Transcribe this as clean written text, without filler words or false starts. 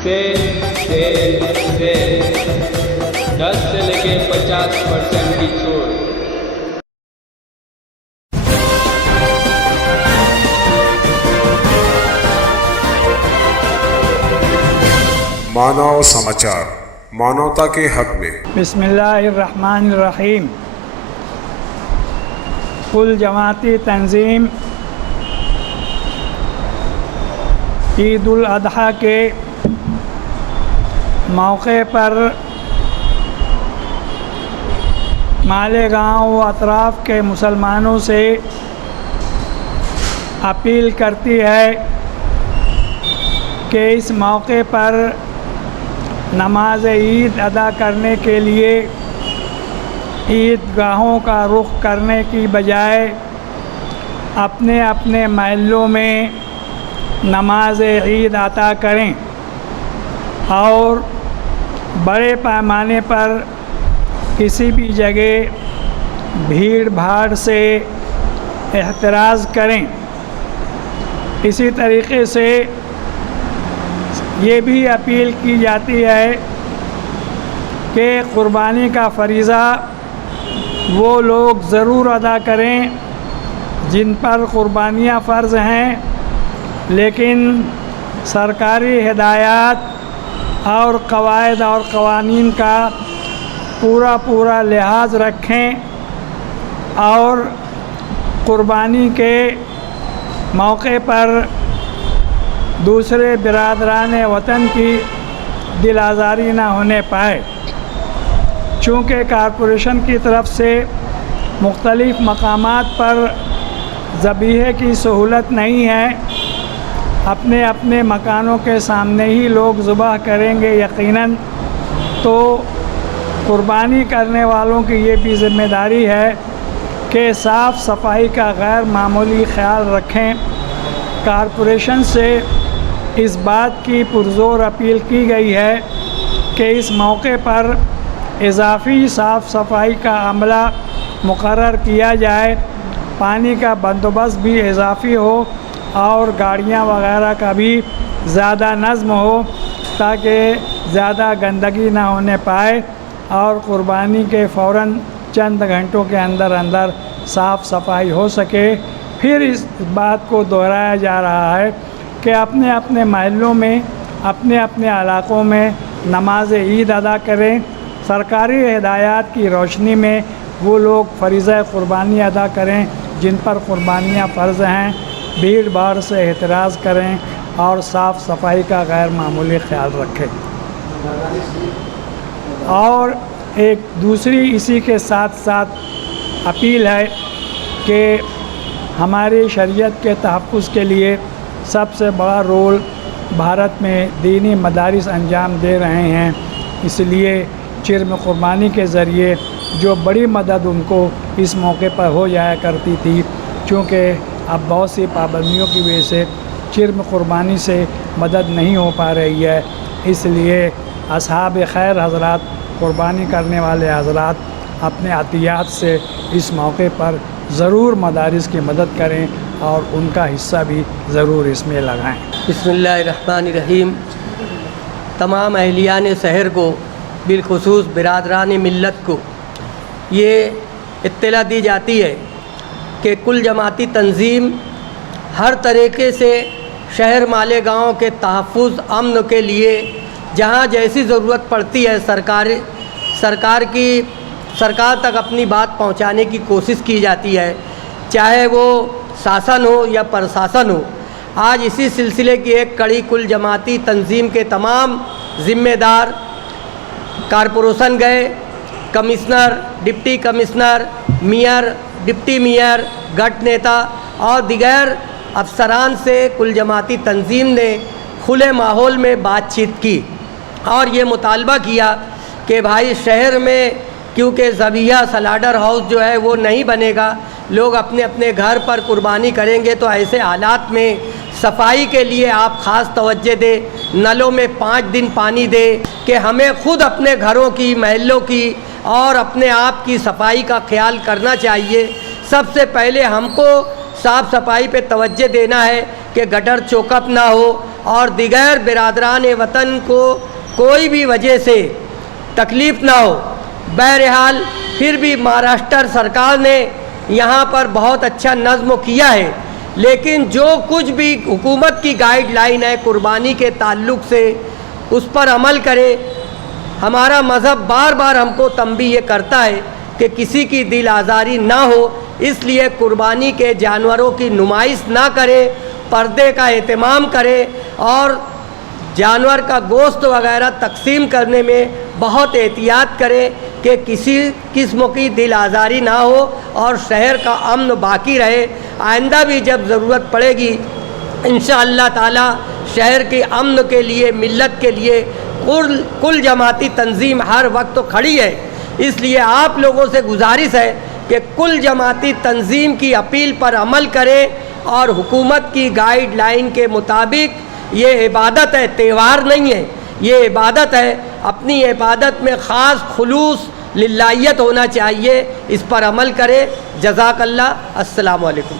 Cell 10 से लेके 50% की छूट। मानव समाचार, मानवता के हक में। बिस्मिल्लाहिर्रहमानिर्रहीम। कुल जमाती तंजीम ईद उल अज़हा के मौके पर मालेगांव व अतराफ़ के मुसलमानों से अपील करती है कि इस मौके पर नमाज ईद अदा करने के लिए ईदगाहों का रुख करने की बजाय अपने अपने महल्लों में नमाज ईद अदा करें और बड़े पैमाने पर किसी भी जगह भीड़ भाड़ से एहतराज़ करें। इसी तरीक़े से ये भी अपील की जाती है कि क़ुरबानी का फ़रीज़ा वो लोग ज़रूर अदा करें जिन पर क़ुरबानियाँ फ़र्ज़ हैं, लेकिन सरकारी हिदायत और क़वायद और क़वानीन का पूरा लिहाज रखें और क़ुरबानी के मौके पर दूसरे बिरादरान वतन की दिल आज़ारी ना होने पाए। चूँकि कॉरपोरेशन की तरफ से मुख्तलिफ़ मकामात पर ज़बीहे की सहूलत नहीं है, अपने अपने मकानों के सामने ही लोग ज़ुबाह करेंगे यकीनन, तो क़ुरबानी करने वालों की ये भी ज़िम्मेदारी है कि साफ़ सफाई का गैर मामूली ख़याल रखें। कॉरपोरेशन से इस बात की पुरज़ोर अपील की गई है कि इस मौके पर इजाफ़ी साफ़ सफाई का अमला मुकर्रर किया जाए, पानी का बंदोबस्त भी इजाफ़ी हो और गाड़ियाँ वगैरह का भी ज़्यादा नज़्म हो ताकि ज़्यादा गंदगी ना होने पाए और क़ुरबानी के फ़ौरन चंद घंटों के अंदर साफ़ सफाई हो सके। फिर इस बात को दोहराया जा रहा है कि अपने अपने महल्लों में, अपने अपने इलाक़ों में नमाज ईद अदा करें। सरकारी हिदायत की रोशनी में वो लोग फ़रीज़ा क़ुरबानी अदा करें जिन पर क़ुरबानियाँ फ़र्ज़ हैं, भीड़ भाड़ से एहतराज़ करें और साफ़ सफाई का गैर मामूली ख़याल रखें। और एक दूसरी इसी के साथ साथ अपील है कि हमारी शरीयत के तहफ़्फ़ुज़ के लिए सबसे बड़ा रोल भारत में दीनी मदारिस अंजाम दे रहे हैं, इसलिए चिर्म क़ुरबानी के ज़रिए जो बड़ी मदद उनको इस मौके पर हो जाया करती थी, चूँकि अब बहुत सी पाबंदियों की वजह से चिर्म क़ुरबानी से मदद नहीं हो पा रही है, इसलिए असहाब खैर हज़रात, क़ुरबानी करने वाले हज़रात अपने अतियात से इस मौके पर ज़रूर मदारिस की मदद करें और उनका हिस्सा भी ज़रूर इसमें लगाएं। बिस्मिल्लाहिर्रहमानिर्रहीम। तमाम अहलियान शहर को, बिलखुसूस बिरादरान मिल्लत को ये इत्तला दी जाती है कि कुल जमाती तंजीम हर तरीके से शहर मालेगांव के तहफ़्फ़ुज़ अमन के लिए जहाँ जैसी ज़रूरत पड़ती है सरकार तक अपनी बात पहुँचाने की कोशिश की जाती है, चाहे वो शासन हो या प्रशासन हो। आज इसी सिलसिले की एक कड़ी कुल जमाती तंजीम के तमाम ज़िम्मेदार कॉरपोरेशन गए, commissioner, deputy commissioner, mayor, deputy mayor, गट नेता और दीगर अफसरान से कुल जमाती तंजीम ने खुले माहौल में बातचीत की और ये मुतालबा किया कि भाई शहर में क्योंकि ज़बीहा सलाडर हाउस जो है वो नहीं बनेगा, लोग अपने अपने घर पर कुर्बानी करेंगे, तो ऐसे हालात में सफाई के लिए आप ख़ास तवज्जो दें, नलों में 5 दिन पानी दे कि हमें ख़ुद अपने घरों की, महल्लों की और अपने आप की सफाई का ख्याल करना चाहिए। सबसे पहले हमको साफ़ सफाई पे तवज्जो देना है कि गटर चौकअप ना हो اور دیگر برادران وطن کو کوئی بھی وجہ سے تکلیف نہ ہو۔ بہرحال پھر بھی مہاراشٹر سرکار نے یہاں پر بہت اچھا نظم کیا ہے، لیکن جو کچھ بھی حکومت کی گائیڈ لائن ہے قربانی کے تعلق سے اس پر عمل کرے۔ ہمارا مذہب بار بار ہم کو تنبیہ یہ کرتا ہے کہ کسی کی دل آزاری نہ ہو، اس لیے قربانی کے جانوروں کی نمائش نہ کرے، پردے کا اہتمام کرے اور جانور کا گوشت وغیرہ تقسیم کرنے میں بہت احتیاط کرے کہ کسی قسم کی دل آزاری نہ ہو اور شہر کا امن باقی رہے۔ آئندہ بھی جب ضرورت پڑے گی انشاءاللہ تعالی شہر کے امن کے لیے، ملت کے لیے کل جماعتی تنظیم ہر وقت تو کھڑی ہے۔ اس لیے آپ لوگوں سے گزارش ہے کہ کل جماعتی تنظیم کی اپیل پر عمل کرے اور حکومت کی گائیڈ لائن کے مطابق، یہ عبادت ہے، تہوار نہیں ہے، یہ عبادت ہے، اپنی عبادت میں خاص خلوص للہیت ہونا چاہیے، اس پر عمل کرے۔ جزاک اللہ۔ السلام علیکم۔